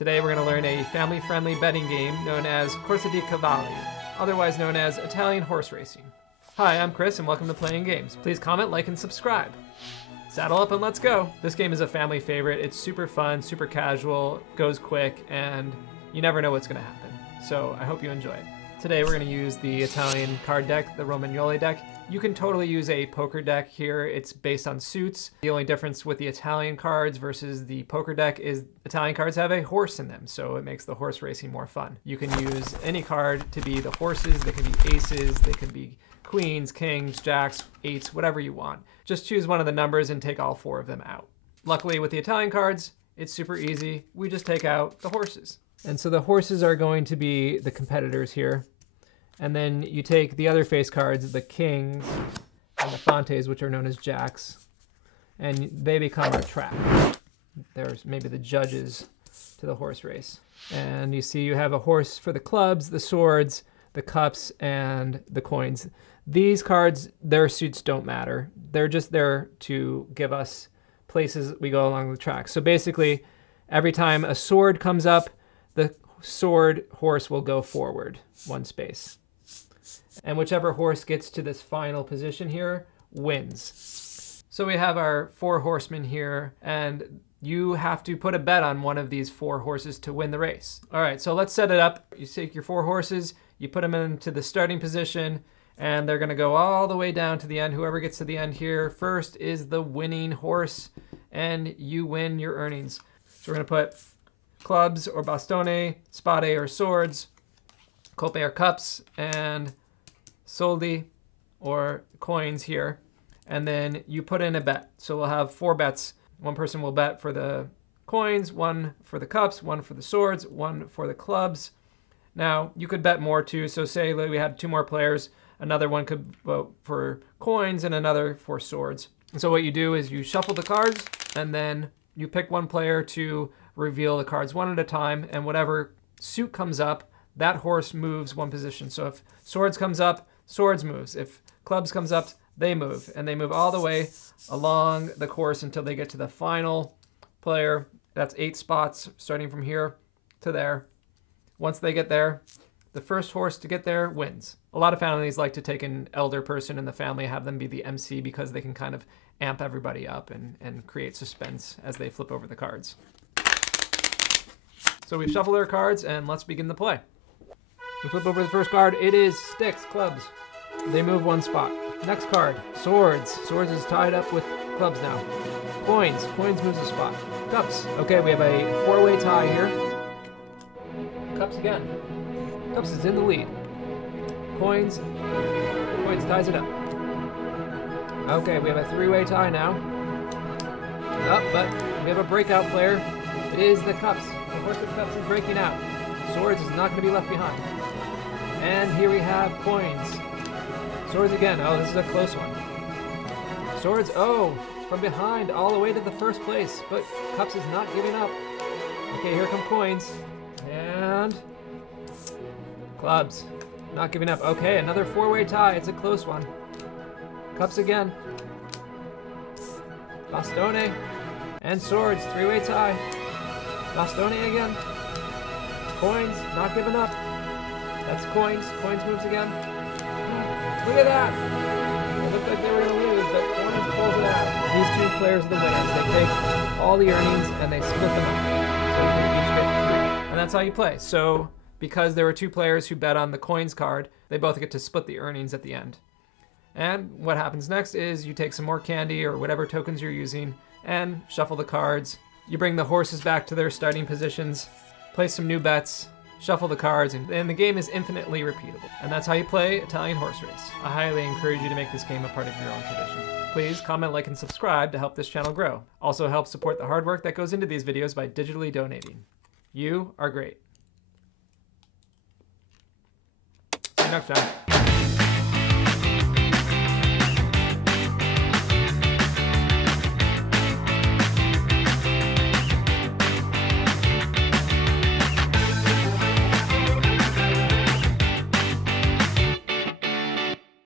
Today we're going to learn a family-friendly betting game known as Corsa di Cavalli, otherwise known as Italian horse racing. Hi, I'm Chris and welcome to Playing Games. Please comment, like, and subscribe. Saddle up and let's go. This game is a family favorite. It's super fun, super casual, goes quick, and you never know what's going to happen. So I hope you enjoy it. Today we're going to use the Italian card deck, the Romagnoli deck. You can totally use a poker deck here. It's based on suits. The only difference with the Italian cards versus the poker deck is Italian cards have a horse in them, so it makes the horse racing more fun. You can use any card to be the horses. They can be aces, they can be queens, kings, jacks, eights, whatever you want. Just choose one of the numbers and take all four of them out. Luckily with the Italian cards, it's super easy. We just take out the horses. And so the horses are going to be the competitors here. And then you take the other face cards, the kings and the fantes, which are known as jacks, and they become our track. There's maybe the judges to the horse race. And you see you have a horse for the clubs, the swords, the cups, and the coins. These cards, their suits don't matter. They're just there to give us places we go along the track. So basically, every time a sword comes up, the sword horse will go forward one space. And whichever horse gets to this final position here wins. So we have our four horsemen here, and you have to put a bet on one of these four horses to win the race. All right, so let's set it up. You take your four horses, you put them into the starting position, and they're gonna go all the way down to the end. Whoever gets to the end here first is the winning horse, and you win your earnings. So we're gonna put clubs or bastone, spade or swords, coppe or cups, and soldi or coins here. And then you put in a bet. So we'll have four bets. One person will bet for the coins, one for the cups, one for the swords, one for the clubs. Now you could bet more too. So say we had two more players, another one could vote for coins and another for swords. And so what you do is you shuffle the cards and then you pick one player to reveal the cards one at a time, and whatever suit comes up, that horse moves one position. So if swords comes up, swords moves. If clubs comes up, they move. And they move all the way along the course until they get to the final player. That's 8 spots starting from here to there. Once they get there, the first horse to get there wins. A lot of families like to take an elder person in the family, have them be the MC, because they can kind of amp everybody up and create suspense as they flip over the cards. So we've shuffled our cards and let's begin the play. We flip over the first card. It is sticks, clubs. They move one spot. Next card, swords. Swords is tied up with clubs now. Coins. Coins moves a spot. Cups. Okay, we have a four-way tie here. Cups again. Cups is in the lead. Coins. Coins ties it up. Okay, we have a three-way tie now. But we have a breakout player. It is the cups. The horse with cups is breaking out. Swords is not going to be left behind. And here we have coins. Swords again. Oh, this is a close one. Swords, oh, from behind all the way to the first place. But cups is not giving up. Okay, here come coins. And clubs. Not giving up. Okay, another four-way tie. It's a close one. Cups again. Bastone. And swords. Three-way tie. Bastone again. Coins. Not giving up. That's coins. Coins moves again. Look at that. It looked like they were going to lose, but coins pulls it out. These two players are the winners. They take all the earnings and they split them up. So you can each get 3. And that's how you play. So because there were two players who bet on the coins card, they both get to split the earnings at the end. And what happens next is you take some more candy or whatever tokens you're using and shuffle the cards. You bring the horses back to their starting positions, place some new bets, shuffle the cards, and the game is infinitely repeatable. And that's how you play Italian horse race. I highly encourage you to make this game a part of your own tradition. Please comment, like, and subscribe to help this channel grow. Also help support the hard work that goes into these videos by digitally donating. You are great. See you next time.